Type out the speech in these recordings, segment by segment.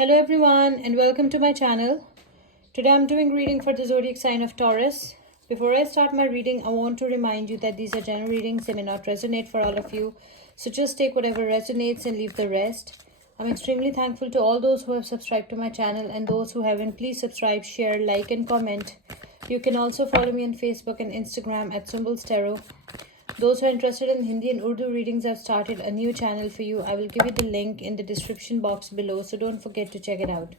Hello everyone and welcome to my channel. Today I'm doing reading for the zodiac sign of Taurus. Before I start my reading, I want to remind you that these are general readings. They may not resonate for all of you. So just take whatever resonates and leave the rest. I'm extremely thankful to all those who have subscribed to my channel, and those who haven't, please subscribe, share, like and comment. You can also follow me on Facebook and Instagram at Symbols Tarot. Those who are interested in Hindi and Urdu readings, I've started a new channel for you. I will give you the link in the description box below, so don't forget to check it out.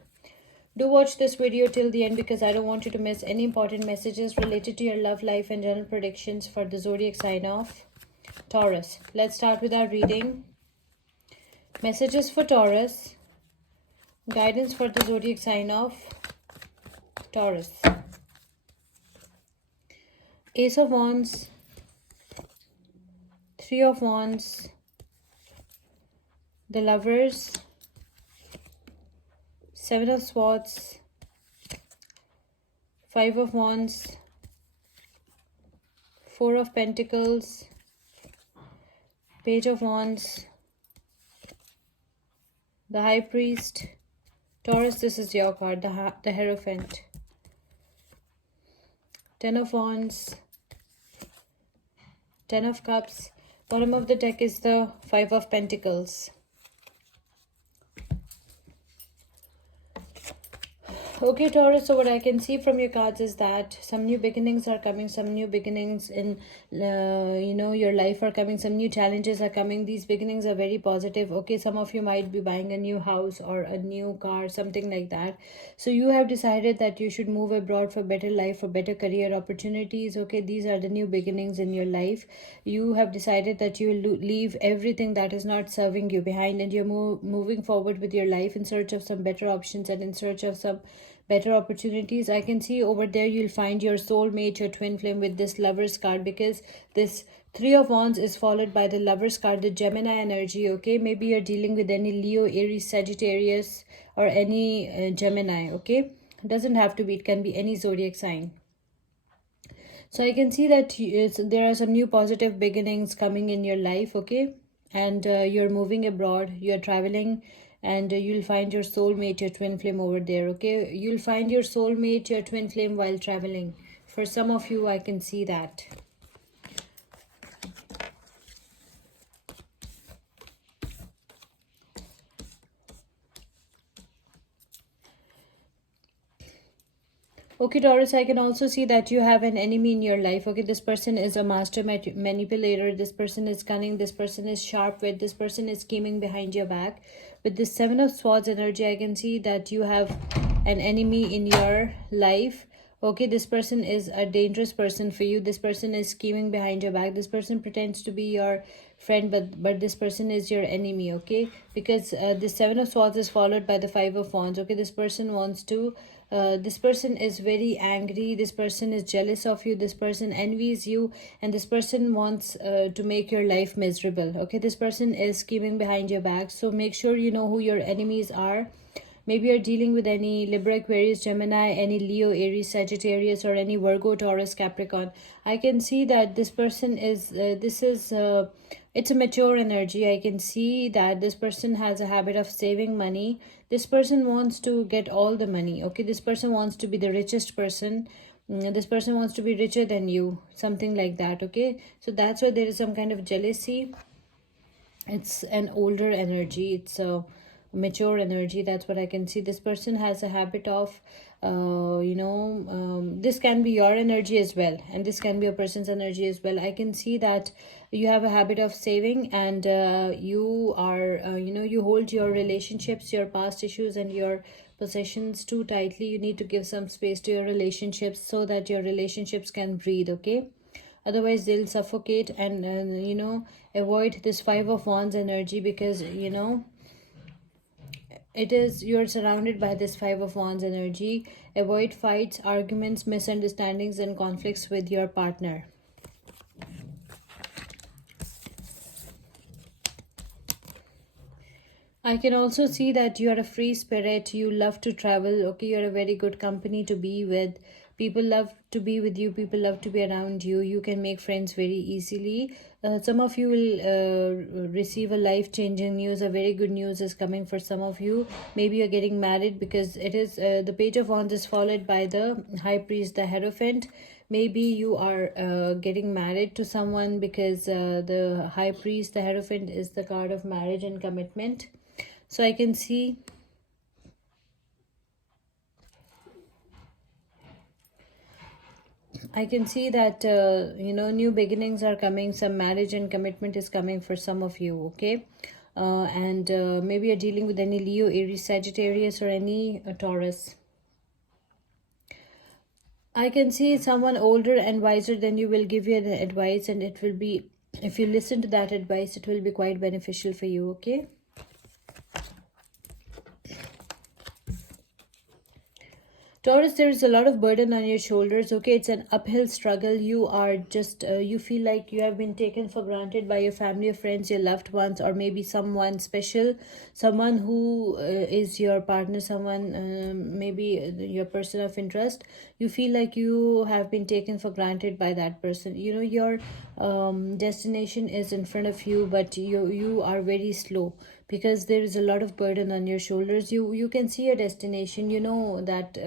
Do watch this video till the end because I don't want you to miss any important messages related to your love life and general predictions for the zodiac sign of Taurus. Let's start with our reading. Messages for Taurus. Guidance for the zodiac sign of Taurus. Ace of Wands. Three of Wands, the Lovers, Seven of Swords, Five of Wands, Four of Pentacles, Page of Wands, the High Priest. Taurus, this is your card, the Hierophant. Ten of Wands, Ten of Cups. Bottom of the deck is the Five of Pentacles. Okay, Taurus, so what I can see from your cards is that some new beginnings are coming, some new beginnings in, your life are coming, some new challenges are coming. These beginnings are very positive. Okay, some of you might be buying a new house or a new car, something like that. So you have decided that you should move abroad for better life, for better career opportunities. Okay, these are the new beginnings in your life. You have decided that you will leave everything that is not serving you behind, and you're moving forward with your life in search of some better options and in search of some better opportunities. I can see over there you'll find your soulmate, your twin flame with this Lovers card, because this Three of Wands is followed by the Lovers card, the Gemini energy. Okay, maybe you're dealing with any Leo, Aries, Sagittarius or any Gemini. Okay, it doesn't have to be, it can be any zodiac sign. So I can see that there are some new positive beginnings coming in your life. Okay, and you're moving abroad, you're traveling, and you'll find your soulmate, your twin flame over there. Okay, you'll find your soulmate, your twin flame while traveling. For some of you, I can see that. Okay, Taurus, I can also see that you have an enemy in your life. Okay, this person is a master manipulator. This person is cunning. This person is sharp-witted. This person is scheming behind your back. With this Seven of Swords energy, I can see that you have an enemy in your life. Okay, this person is a dangerous person for you. This person is scheming behind your back. This person pretends to be your friend, but this person is your enemy. Okay, because this Seven of Swords is followed by the Five of Wands. Okay, this person wants to this person is very angry. This person is jealous of you. This person envies you, and this person wants to make your life miserable. Okay, this person is scheming behind your back. So make sure you know who your enemies are. Maybe you're dealing with any Libra, Aquarius, Gemini, any Leo, Aries, Sagittarius, or any Virgo, Taurus, Capricorn. I can see that this person is, it's a mature energy. I can see that this person has a habit of saving money. This person wants to get all the money. Okay, this person wants to be the richest person. This person wants to be richer than you, something like that. Okay, so that's why there is some kind of jealousy. It's an older energy. It's a mature energy. That's what I can see. This person has a habit of this can be your energy as well, and this can be a person's energy as well. I can see that you have a habit of saving, and you are you hold your relationships, your past issues and your possessions too tightly. You need to give some space to your relationships so that your relationships can breathe. Okay, otherwise they'll suffocate. And avoid this Five of Wands energy, because it is, you're surrounded by this Five of Wands energy. Avoid fights, arguments, misunderstandings and conflicts with your partner. I can also see that you are a free spirit. You love to travel. Okay, you're a very good company to be with. People love to be with you, people love to be around you. You can make friends very easily. Some of you will receive a life-changing news. A very good news is coming for some of you. Maybe you're getting married, because it is the Page of Wands is followed by the High Priest, the Hierophant. Maybe you are getting married to someone, because the High Priest, the Hierophant, is the card of marriage and commitment. So I can see that new beginnings are coming. Some marriage and commitment is coming for some of you. Okay. And maybe you're dealing with any Leo, Aries, Sagittarius, or any Taurus. I can see someone older and wiser than you will give you the advice, and it will be, if you listen to that advice, it will be quite beneficial for you. Okay. Taurus, there is a lot of burden on your shoulders. Okay, it's an uphill struggle. You are just, you feel like you have been taken for granted by your family, your friends, your loved ones, or maybe someone special, someone who is your partner, someone, maybe your person of interest. You feel like you have been taken for granted by that person. You know, your destination is in front of you, but you are very slow, because there is a lot of burden on your shoulders. You can see your destination. You know that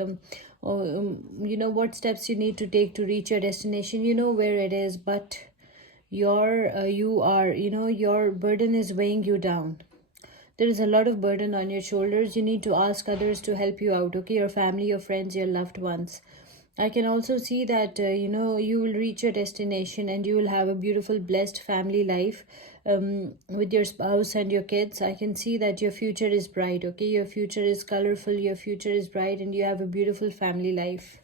you know what steps you need to take to reach your destination. You know where it is, but your burden is weighing you down. There is a lot of burden on your shoulders. You need to ask others to help you out. Okay, your family, your friends, your loved ones. I can also see that you will reach your destination, and you will have a beautiful, blessed family life with your spouse and your kids. I can see that your future is bright. Okay, your future is colorful, your future is bright, and you have a beautiful family life.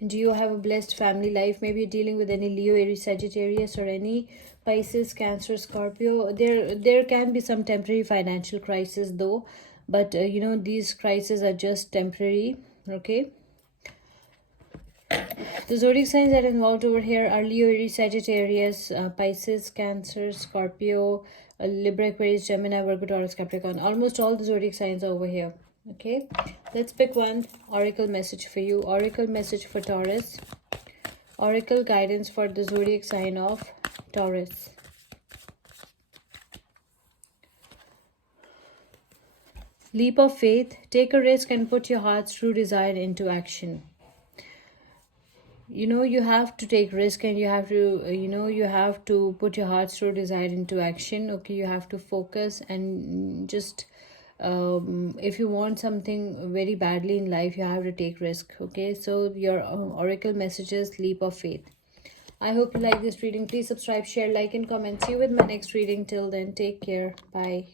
And you have a blessed family life. Maybe you're dealing with any Leo, Aries, Sagittarius, or any Pisces, Cancer, Scorpio. There can be some temporary financial crisis though, but these crises are just temporary. Okay. The zodiac signs that are involved over here are Leo, Aries, Sagittarius, Pisces, Cancer, Scorpio, Libra, Aquarius, Gemini, Virgo, Taurus, Capricorn. Almost all the zodiac signs are over here. Okay, let's pick one oracle message for you. Oracle message for Taurus. Oracle guidance for the zodiac sign of Taurus. Leap of faith. Take a risk and put your heart's true desire into action. You have to take risk, and you have to you have to put your heart's true desire into action. Okay, you have to focus, and just if you want something very badly in life, you have to take risk. Okay, so your oracle messages, leap of faith. I hope you like this reading. Please subscribe, share, like, and comment. See you with my next reading. Till then, take care. Bye.